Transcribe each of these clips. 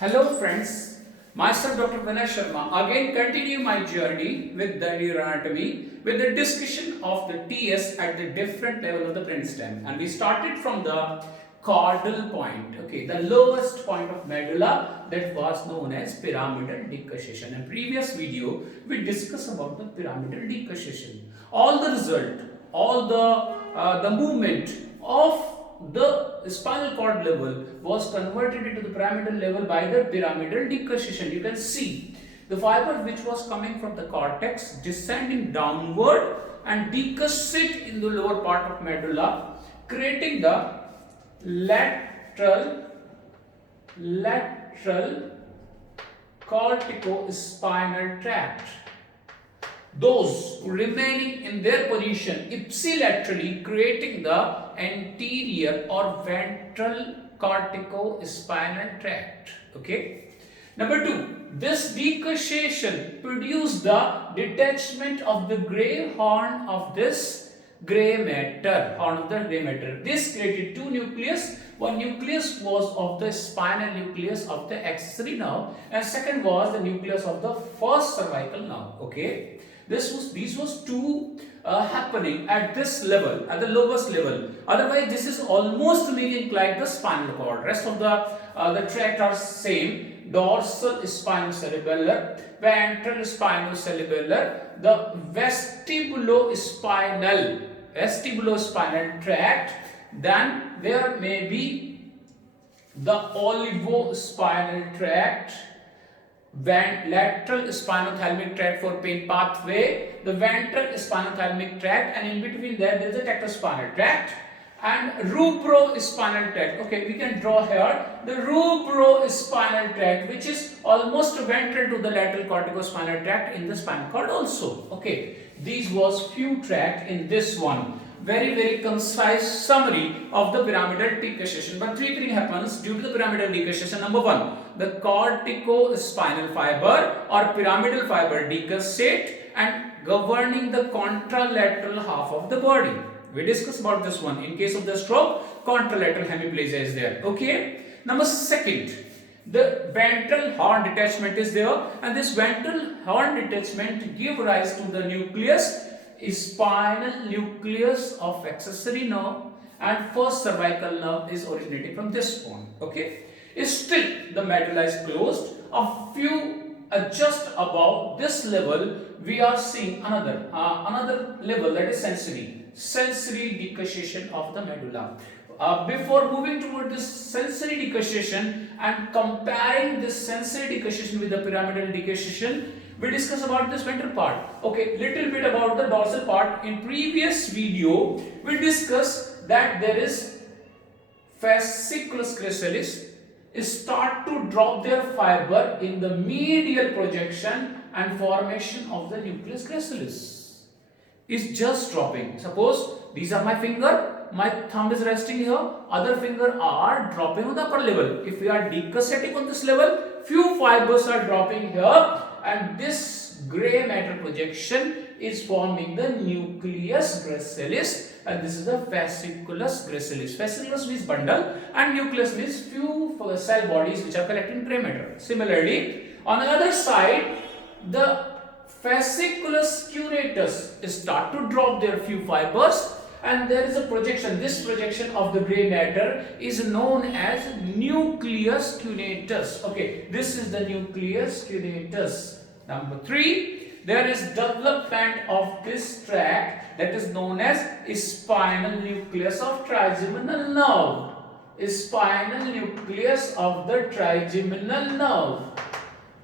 Hello friends, myself Dr. Vinay Sharma again continue my journey with the neuroanatomy with the discussion of the TS at the different level of the brainstem, and we started from the caudal point, okay, the lowest point of medulla that was known as pyramidal decussation. In previous video we discussed about the pyramidal decussation, all the result, all the movement of the spinal cord level was converted into the pyramidal level by the pyramidal decussation. You can see the fiber which was coming from the cortex descending downward and decussate in the lower part of medulla, creating the lateral cortico-spinal tract. Those remaining in their position ipsilaterally, creating the anterior or ventral cortico-spinal tract. Okay. Number 2, this decussation produced the detachment of the gray horn of this gray matter, This created two nucleus. One nucleus was of the spinal nucleus of the accessory nerve, and second was the nucleus of the first cervical nerve. Okay. These was two happening at this level, at the lowest level. Otherwise, this is almost meaning like the spinal cord. Rest of the tract are same. Dorsal spinocerebellar, ventral spinocerebellar, the vestibulospinal tract. Then there may be the olivospinal tract, lateral spinothalamic tract for pain pathway, the ventral spinothalamic tract, and in between there is a tecto-spinal tract and rubrospinal tract. Okay, we can draw here the rubrospinal tract, which is almost ventral to the lateral corticospinal tract in the spinal cord also. Okay, these was few tract in this one. Very concise summary of the pyramidal decussation. But three things happens due to the pyramidal decussation. Number 1, the corticospinal fiber or pyramidal fiber decussate and governing the contralateral half of the body. We discussed about this one. In case of the stroke, contralateral hemiplegia is there. Okay. Number 2, the ventral horn detachment is there, and this ventral horn detachment give rise to the nucleus, spinal nucleus of accessory nerve, and first cervical nerve is originating from this point. Okay. Still the medulla is closed. A few just above this level we are seeing another level, that is sensory decussation of the medulla. Before moving toward this sensory decussation and comparing this sensory decussation with the pyramidal decussation, we discuss about this ventral part. Okay, little bit about the dorsal part. In previous video we discussed that there is fasciculus gracilis start to drop their fiber in the medial projection and formation of the nucleus gracilis is just dropping. Suppose these are my finger, my thumb is resting here, other finger are dropping on the upper level. If we are decussating on this level, few fibers are dropping here, and this gray matter projection is forming the nucleus gracilis, and this is the fasciculus gracilis. Fasciculus means bundle and nucleus means few cell bodies which are collecting gray matter. Similarly, on the other side, the fasciculus cuneatus start to drop their few fibers, and there is a projection. This projection of the gray matter is known as nucleus cuneatus. Okay, this is the nucleus cuneatus. Number 3, there is development of this tract that is known as spinal nucleus of trigeminal nerve. Spinal nucleus of the trigeminal nerve.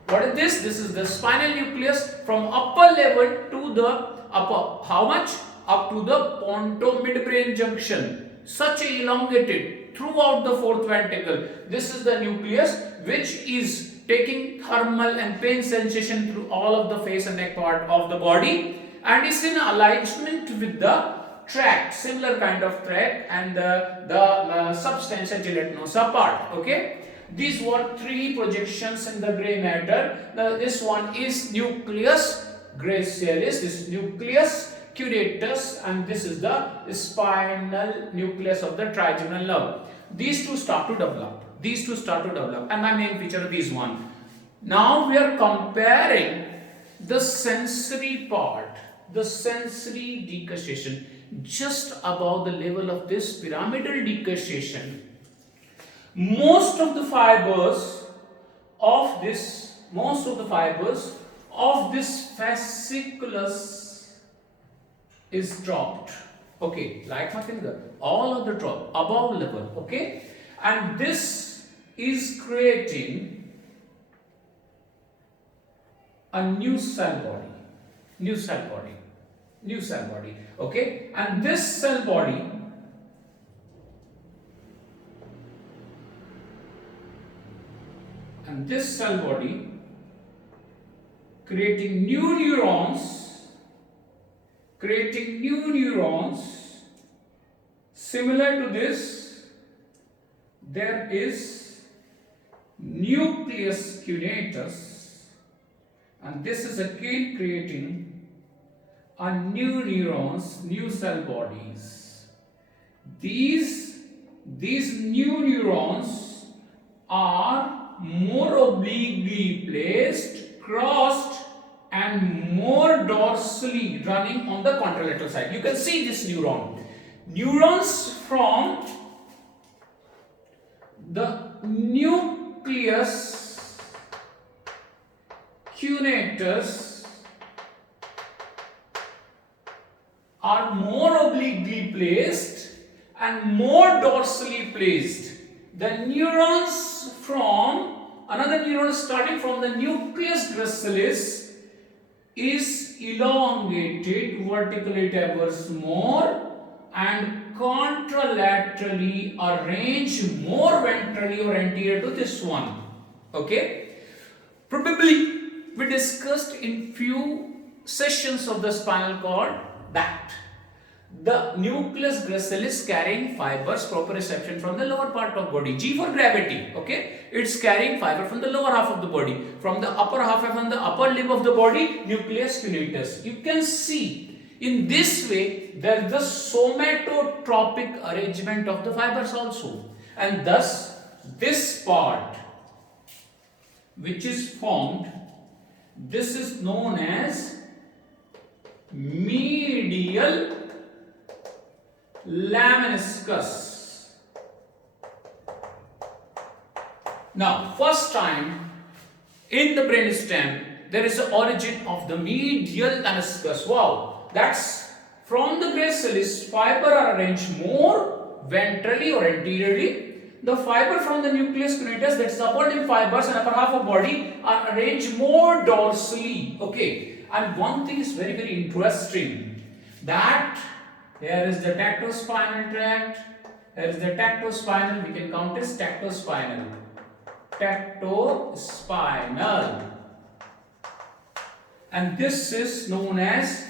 What is this? This is the spinal nucleus from upper level to the upper. How much? Up to the ponto-midbrain junction. Such a elongated throughout the fourth ventricle. This is the nucleus which is taking thermal and pain sensation through all of the face and neck part of the body, and is in alignment with the tract, similar kind of tract, and the substantia gelatinosa part. Okay. These were 3 projections in the gray matter. This one is nucleus gracilis, this is nucleus cuneatus, and this is the spinal nucleus of the trigeminal nerve. These two start to develop. These two start to develop, and my main feature is one. Now we are comparing the sensory part, the sensory decussation, just above the level of this pyramidal decussation. Most of the fibers of this fasciculus is dropped. Okay, like my finger, all of the drop above level. Okay, and this is creating a new cell body. Okay, and this cell body creating new neurons. Similar to this, there is nucleus cuneatus, and this is again creating a new neurons, new cell bodies. These new neurons are more obliquely placed, crossed, and more dorsally running on the contralateral side. You can see this neurons from the nucleus cuneatus are more obliquely placed and more dorsally placed. The neurons from another neuron starting from the nucleus gracilis is elongated vertically towards more and contralaterally arranged more ventrally or anterior to this one. Okay, probably we discussed in few sessions of the spinal cord that the nucleus gracilis carrying fibers proprioception from the lower part of body. G for gravity. Okay, it's carrying fiber from the lower half of the body. From the upper half and from the upper limb of the body, nucleus cuneatus. You can see in this way there is the somatotropic arrangement of the fibers also, and thus this part which is formed, this is known as medial lemniscus. Now, first time in the brainstem there is the origin of the medial lemniscus. Wow, that's from the gracilis. Fiber are arranged more ventrally or anteriorly. The fiber from the nucleus cuneatus, that's the upper limb fibers and upper half of body, are arranged more dorsally. Okay, and one thing is very, very interesting, that here is the tecto-spinal tract, here is the tecto-spinal, we can count as tecto-spinal. And this is known as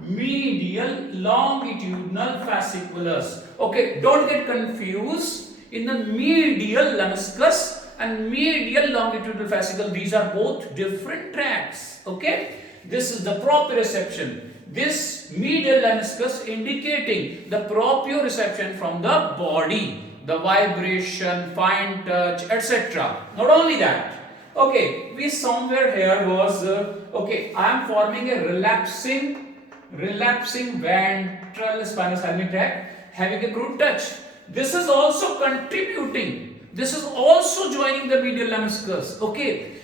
medial longitudinal fasciculus. Okay, don't get confused in the medial lemniscus and medial longitudinal fascicle. These are both different tracts. Okay, this is the proprioception. This medial lemniscus indicating the proprioception from the body, the vibration, fine touch, etc. Not only that. Okay, we somewhere here was okay, I am forming a relapsing ventral spinothalamic tract having a crude touch. This is also contributing. This is also joining the medial lemniscus. Okay,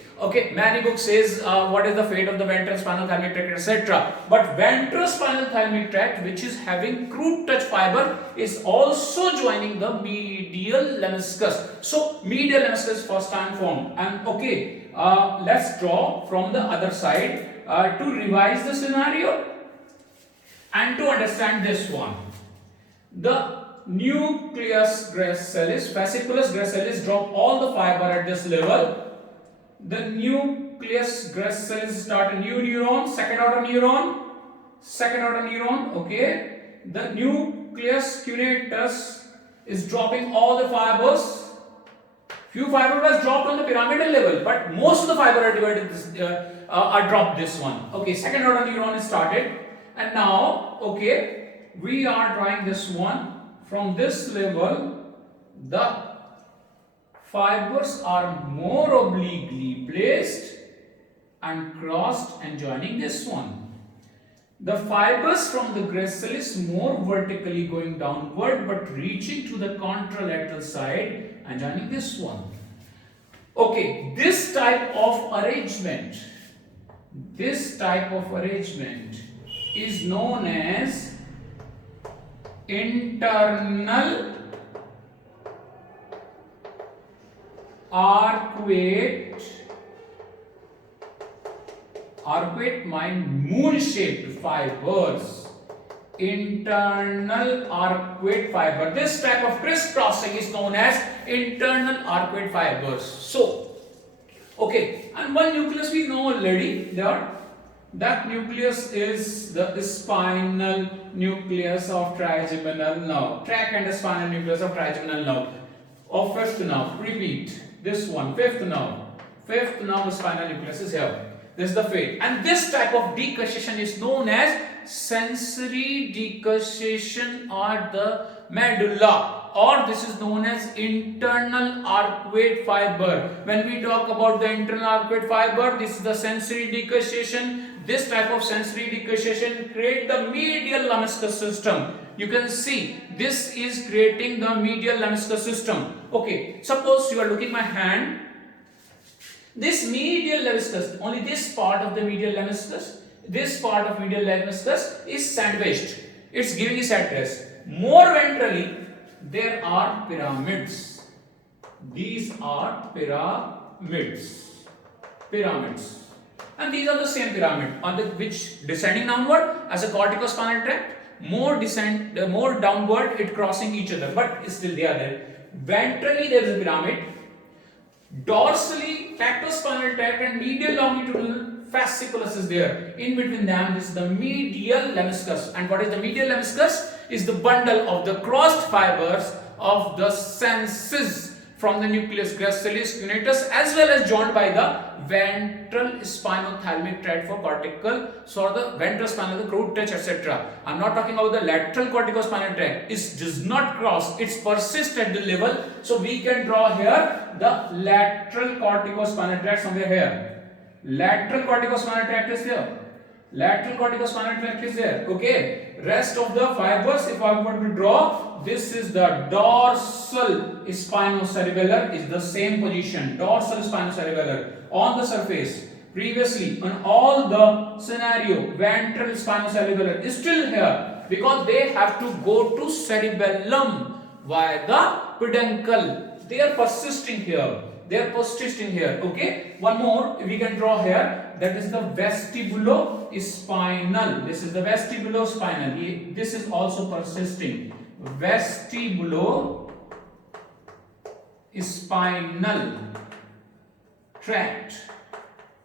many books says what is the fate of the ventral spinothalamic tract, etc. But ventral spinothalamic tract, which is having crude touch fiber, is also joining the medial lemniscus. So medial lemniscus first time formed. And okay, let's draw from the other side to revise the scenario and to understand this one. The nucleus gracilis, fasciculus gracilis drop all the fiber at this level. The nucleus gracilis start a new neuron, second order neuron. Okay, the nucleus cuneatus is dropping all the fibers. Few fiber was dropped on the pyramidal level, but most of the fiber are divided are dropped this one. Okay, second order neuron is started, and now okay, we are drawing this one from this level. The fibers are more obliquely placed and crossed and joining this one. The fibers from the gracilis more vertically going downward but reaching to the contralateral side and joining this one. Okay, this type of arrangement is known as internal arcuate moon-shaped fibers. Internal arcuate fiber. This type of crisscrossing is known as internal arcuate fibers. So, okay, and one nucleus we know already there. That nucleus is the spinal nucleus of trigeminal nerve. Tract and the spinal nucleus of trigeminal nerve. Of fifth nerve. Repeat. This one, fifth nerve. Fifth nerve spinal nucleus is here. This is the fate. And this type of decussation is known as sensory decussation or the medulla, or this is known as internal arcuate fiber. When we talk about the internal arcuate fiber, this is the sensory decussation. This type of sensory decussation create the medial lemniscus system. You can see this is creating the medial lemniscus system. Okay, suppose you are looking my hand. This medial lemniscus, only this part of the medial lemniscus, this part of medial lemniscus is sandwiched. It's giving its address. More ventrally, there are pyramids. These are pyramids. And these are the same pyramid on the which descending downward as a corticospinal tract. More downward, it crossing each other, but still they are there. Ventrally, there is a pyramid. Dorsally, tecto-spinal tract and medial longitudinal fasciculus is there. In between them, this is the medial lemniscus. And what is the medial lemniscus? Is the bundle of the crossed fibers of the senses from the nucleus gracilis cuneatus as well as joined by the ventral spinothalamic tract for cortical, so the ventral spinal, the crude touch, etc. I am not talking about the lateral corticospinal tract. It does not cross, it persists at the level. So we can draw here the lateral corticospinal tract somewhere here. Lateral corticospinal tract is here. Lateral corticospinal tract is there. Okay. Rest of the fibers, if I want to draw, this is the dorsal spinocerebellar, is the same position. Dorsal spinocerebellar on the surface. Previously, on all the scenario, ventral spinocerebellar is still here because they have to go to cerebellum via the peduncle. They are persisting here. Okay, one more we can draw here, that is the vestibulospinal. This is the vestibulospinal. This is also persisting. Vestibulospinal tract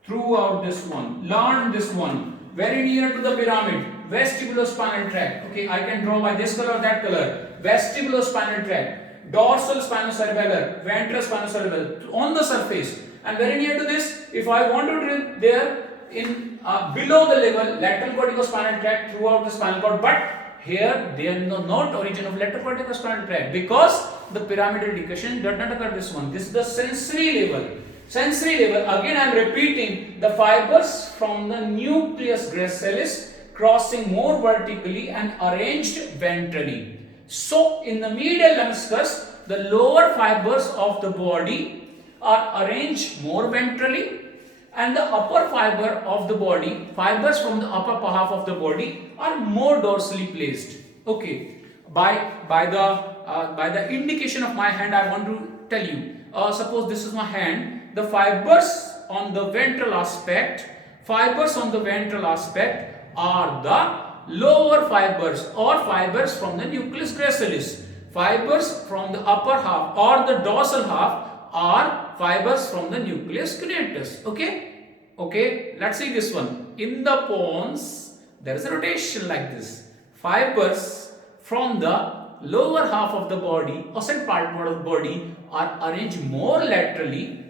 throughout this one. Learn this one. Very near to the pyramid. Vestibulospinal tract. Okay, I can draw by this color or that color. Vestibulospinal tract. Dorsal spinocerebellar, ventral spinocerebellar on the surface, and very near to this, if I want to draw there in below the level, lateral corticospinal tract throughout the spinal cord, but here they are not origin of lateral corticospinal tract because the pyramidal decussation does not occur this one. This is the sensory level. Again I am repeating, the fibers from the nucleus gracilis crossing more vertically and arranged ventrally. So, in the medial lemniscus, the lower fibers of the body are arranged more ventrally, and the upper fiber of the body, fibers from the upper half of the body, are more dorsally placed. Okay, by the indication of my hand, I want to tell you. Suppose this is my hand. The fibers on the ventral aspect are the lower fibers or fibers from the nucleus gracilis. Fibers from the upper half or the dorsal half are fibers from the nucleus cuneatus. Okay, let's see this one. In the pons, there is a rotation like this. Fibers from the lower half of the body or set part of the body are arranged more laterally,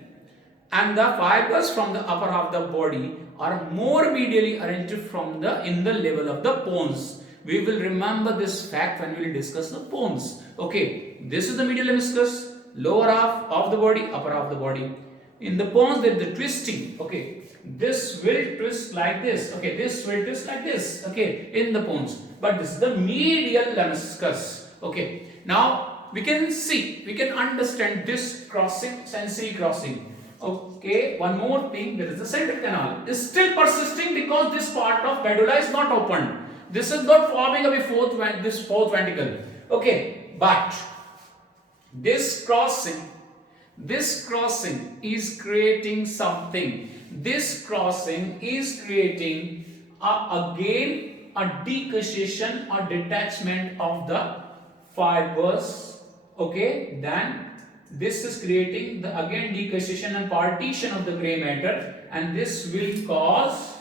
and the fibers from the upper half of the body are more medially arranged from in the level of the pons. We will remember this fact when we will discuss the pons. Okay, this is the medial lemniscus, lower half of the body, upper half of the body. In the pons there is the twisting. Okay, this will twist like this. Okay, this will twist like this. Okay, in the pons. But this is the medial lemniscus. Okay, now we can see, we can understand this crossing, sensory crossing. Okay, one more thing, there is the central canal. Is still persisting because this part of medulla is not opened. This is not forming a fourth ventricle. Okay, but this crossing is creating something. This crossing is creating again a decussation or detachment of the fibers. Okay, then this is creating the again decussation and partition of the gray matter, and this will cause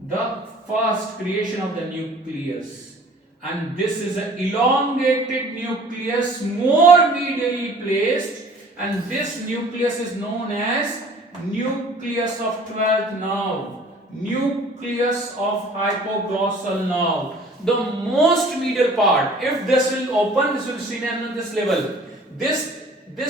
the first creation of the nucleus. And this is an elongated nucleus, more medially placed, and this nucleus is known as nucleus of 12th nerve, nucleus of hypoglossal nerve. The most medial part, if this will open, this will be seen at this level. This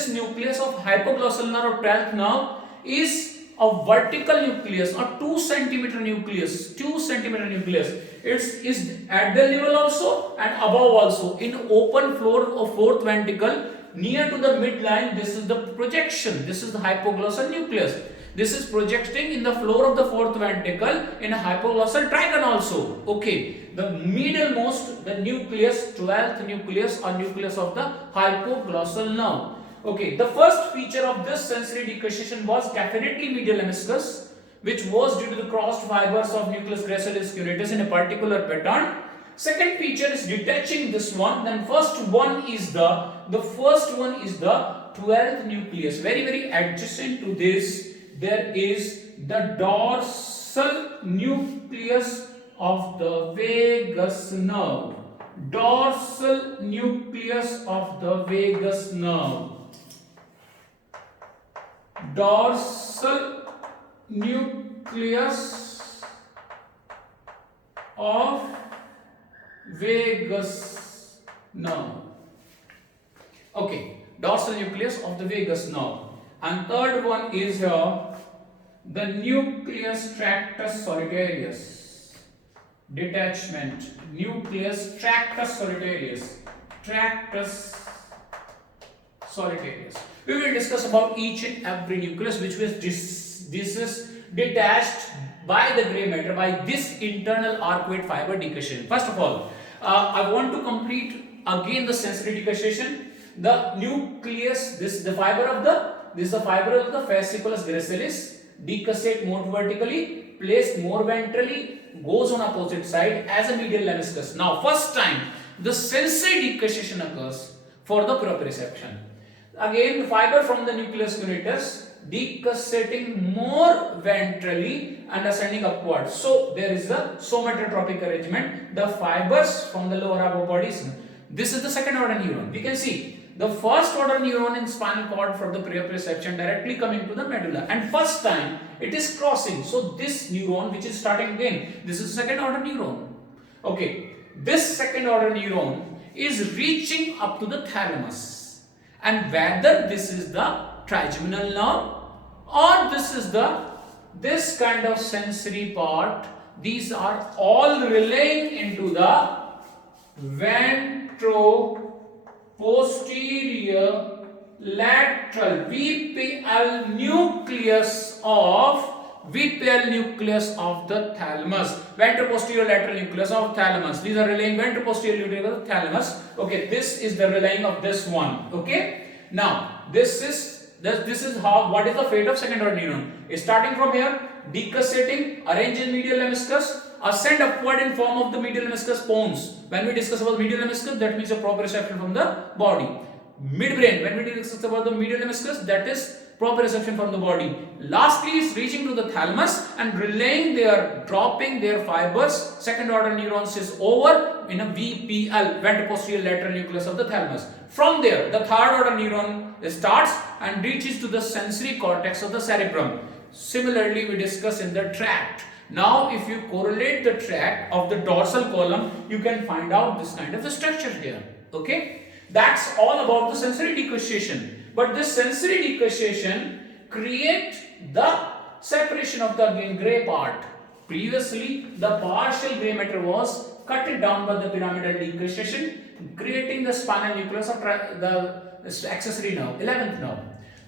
nucleus of hypoglossal nerve or 12th nerve is a vertical nucleus or 2 centimeter nucleus. 2 centimeter nucleus. It is at the level also and above also. In open floor of fourth ventricle, near to the midline, this is the projection. This is the hypoglossal nucleus. This is projecting in the floor of the fourth ventricle in a hypoglossal trigon also. Okay, the medial most, the nucleus, 12th nucleus or nucleus of the hypoglossal nerve. Okay, the first feature of this sensory decussation was definitely medial lemniscus, which was due to the crossed fibers of nucleus gracilis cuneatus in a particular pattern. Second feature is detaching this one. Then first one is the 12th nucleus. Very adjacent to this, there is the dorsal nucleus of the vagus nerve. Dorsal nucleus of the vagus nerve. Dorsal nucleus of vagus nerve. Okay, dorsal nucleus of the vagus nerve. And third one is here the nucleus tractus solitarius. Detachment. Nucleus tractus solitarius. Tractus solitarius. We will discuss about each and every nucleus which was this is detached by the gray matter by this internal arcuate fiber decussation. First of all, I want to complete again the sensory decussation. The nucleus, this is the fiber of the fasciculus gracilis, decussate more vertically, placed more ventrally, goes on opposite side as a medial lemniscus. Now, first time the sensory decussation occurs for the proprioception. Again, the fiber from the nucleus cuneatus decussating more ventrally and ascending upwards. So there is a somatotropic arrangement. The fibers from the lower half of bodies. This is the second order neuron. We can see the first order neuron in spinal cord for the proprioception directly coming to the medulla, and first time it is crossing. So this neuron which is starting again, this is second order neuron. Okay, this second order neuron is reaching up to the thalamus. And whether this is the trigeminal nerve or this kind of sensory part, these are all relaying into the ventroposterior lateral VPL nucleus of the thalamus. Ventroposterior lateral nucleus of thalamus. These are relaying ventroposterior nucleus of thalamus. Okay, this is the relaying of this one. Okay, now this is how, what is the fate of second order neuron? Starting from here, decussating, arrange in medial lemniscus, ascend upward in form of the medial lemniscus pons. When we discuss about medial lemniscus, that means a proprioception from the body. Midbrain, when we discuss about the medial lemniscus, that is proprioception from the body. Lastly is reaching to the thalamus and relaying dropping their fibers. Second order neurons is over in a VPL, ventroposterior lateral nucleus of the thalamus. From there, the third order neuron starts and reaches to the sensory cortex of the cerebrum. Similarly, we discuss in the tract. Now, if you correlate the tract of the dorsal column, you can find out this kind of a structure here. Okay, that's all about the sensory decussation. But this sensory decussation create the separation of the again gray part. Previously, the partial gray matter was cut down by the pyramidal decussation, creating the spinal nucleus of the accessory nerve, 11th nerve.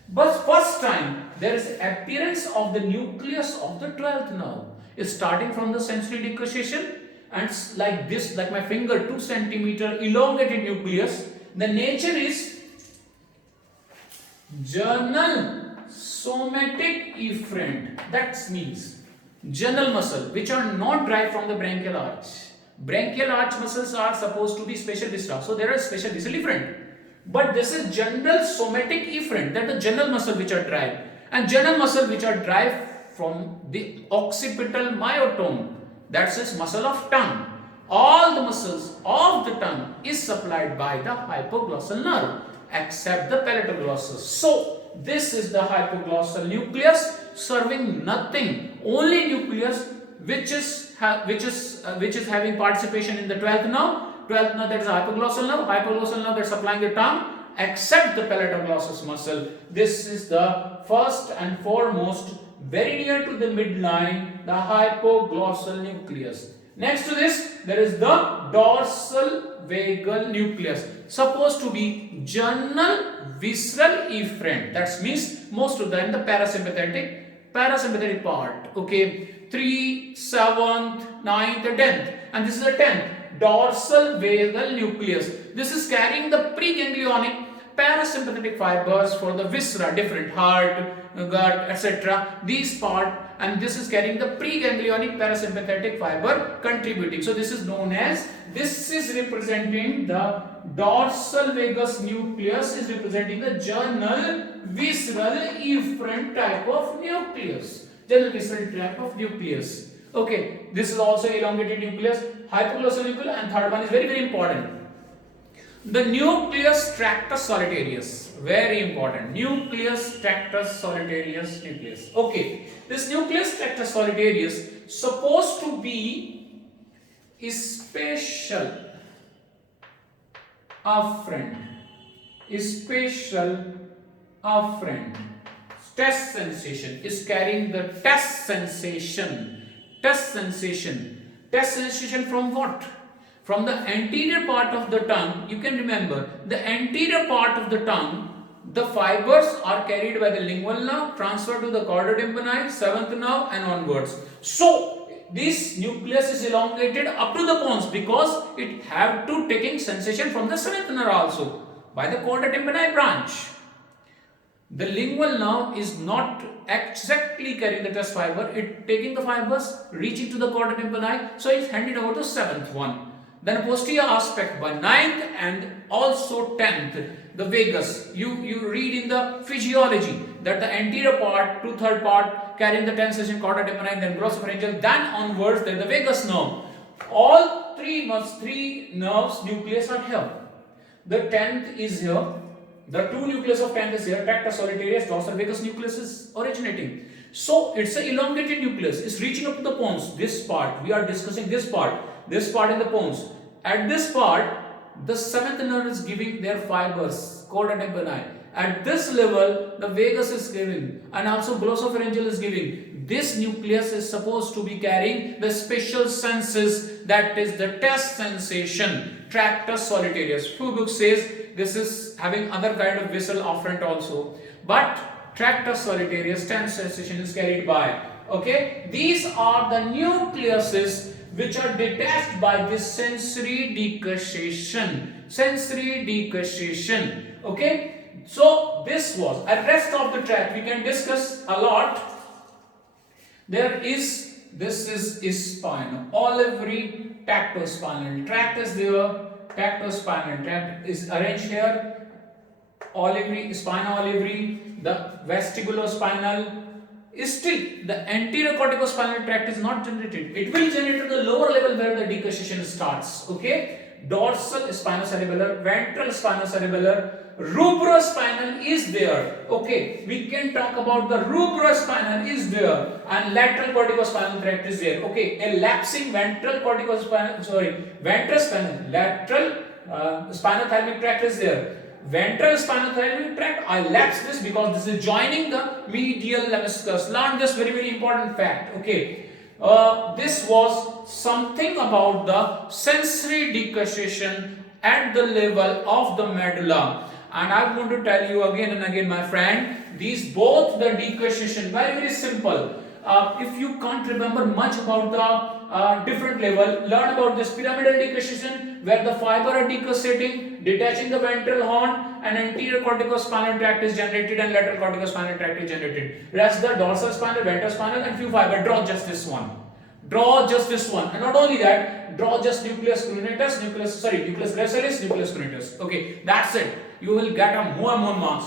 But first time there is appearance of the nucleus of the 12th nerve. It's starting from the sensory decussation and like this, like my finger, 2 centimeter elongated nucleus. The nature is journal somatic efferent. That means journal muscle which are not derived from the branchial arch. Branchial arch muscles are supposed to be special viscera, so there are special visceral efferent. But this is general somatic efferent, that the journal muscle which are derived, and journal muscle which are derived from the occipital myotome, that is muscle of tongue. All the muscles of the tongue is supplied by the hypoglossal nerve except the palatoglossus. So this is the hypoglossal nucleus serving nothing, only nucleus which is having participation in the 12th nerve. 12th nerve, that is hypoglossal nerve. Hypoglossal nerve that is supplying the tongue except the palatoglossus muscle. This is the first and foremost, very near to the midline, the hypoglossal nucleus. Next to this, there is the dorsal vagal nucleus, supposed to be journal visceral efferent. That means most of them the parasympathetic part. Okay, 3, 7th, 9th, and 10th, and this is the 10th. Dorsal vagal nucleus. This is carrying the preganglionic parasympathetic fibers for the viscera, different heart, gut, etc. These part, and this is carrying the preganglionic parasympathetic fiber contributing. So this is known as, this is representing the dorsal vagus nucleus, is representing the journal visceral efferent type of nucleus. Journal visceral type of nucleus. Okay, this is also elongated nucleus, hypoglossal nucleus, and third one is very, very important. The nucleus tractus solitarius, very important. Nucleus tractus solitarius nucleus. Okay, this nucleus tractus solitarius supposed to be spatial afferent. Spatial afferent. Test sensation is carrying the test sensation. Test sensation. Test sensation from what? From the anterior part of the tongue. You can remember the anterior part of the tongue, the fibers are carried by the lingual nerve, transferred to the chorda tympani, 7th nerve, and onwards. So this nucleus is elongated up to the pons because it have to taking sensation from the 7th nerve also by the chorda tympani branch. The lingual nerve is not exactly carrying the test fiber, it taking the fibers, reaching to the chorda tympani, so it's handed over to 7th one. Then posterior aspect by 9th and also 10th, the vagus. You read in the physiology that the anterior part, 2/3 part carrying the 10th sensation, chorda tympani, then glossopharyngeal, then onwards, then the vagus nerve. All three nerves nucleus are here. The 10th is here. The two nucleus of 10th is here, tractus solitarius, dorsal vagus nucleus is originating. So it's an elongated nucleus, it's reaching up to the pons. This part, we are discussing this part in the pons. At this part, the 7th nerve is giving their fibers, chorda tympani. At this level, the vagus is giving, and also glossopharyngeal is giving. This nucleus is supposed to be carrying the special senses, that is the test sensation, tractus solitarius. Few books says this is having other kind of visceral afferent also, but tractus solitarius test sensation is carried by. Okay, these are the nucleuses which are detached by this sensory decussation. Sensory decussation. Okay, so this was a rest of the tract we can discuss a lot. This is spinal, olivary, tecto-spinal tract is there. Tecto-spinal tract is arranged here. Olivary, spina olivary, the vestibulospinal. Still, the anterior corticospinal tract is not generated. It will generate at the lower level where the decussation starts. Okay, dorsal spinocerebellar, ventral spinocerebellar, rubrospinal is there. Okay, we can talk about the rubrospinal is there, and lateral corticospinal tract is there. Okay, a lapsing ventral corticospinal, ventral spinal, lateral spinothalamic tract is there. ventral spinothalamic tract. I lapsed this because this is joining the medial lemniscus. Learn this very important fact. Okay. This was something about the sensory decussation at the level of the medulla. And I'm going to tell you again and again, my friend, these both the decussation, very simple. If you can't remember much about the different level, learn about this pyramidal decussation, where the fiber are decussating, detaching the ventral horn, and anterior corticospinal tract is generated and lateral corticospinal tract is generated. Rest the dorsal spinal, ventral spinal, and few fiber. Draw just this one. Draw just this one, and not only that, draw just nucleus cuneatus, nucleus gracilis, nucleus cuneatus. Okay, that's it. You will get a more marks.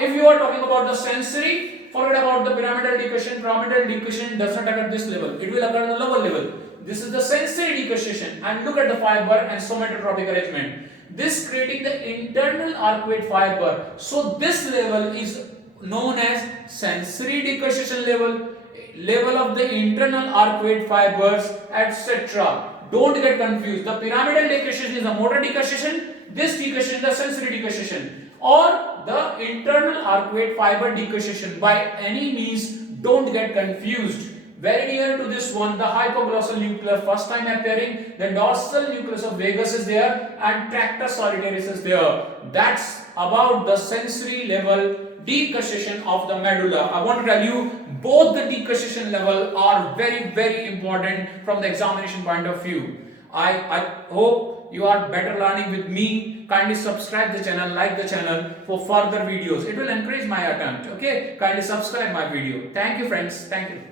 If you are talking about the sensory, forget about the pyramidal decussation. Pyramidal decussation does not occur at this level. It will occur at the lower level. This is the sensory decussation, and look at the fiber and somatotropic arrangement. This creating the internal arcuate fiber. So this level is known as sensory decussation level of the internal arcuate fibers, etc. Don't get confused. The pyramidal decussation is a motor decussation. This decussation is the sensory decussation, or the internal arcuate fiber decussation. By any means, don't get confused. Very near to this one, the hypoglossal nucleus first time appearing, then dorsal nucleus of Vagus is there, and Tractus solitarius is there. That's about the sensory level decussation of the medulla. I want to tell you, both the decussation level are very important from the examination point of view. I hope you are better learning with me. Kindly subscribe the channel, like the channel for further videos. It will encourage my attempt. Okay, kindly subscribe my video. Thank you, friends. Thank you.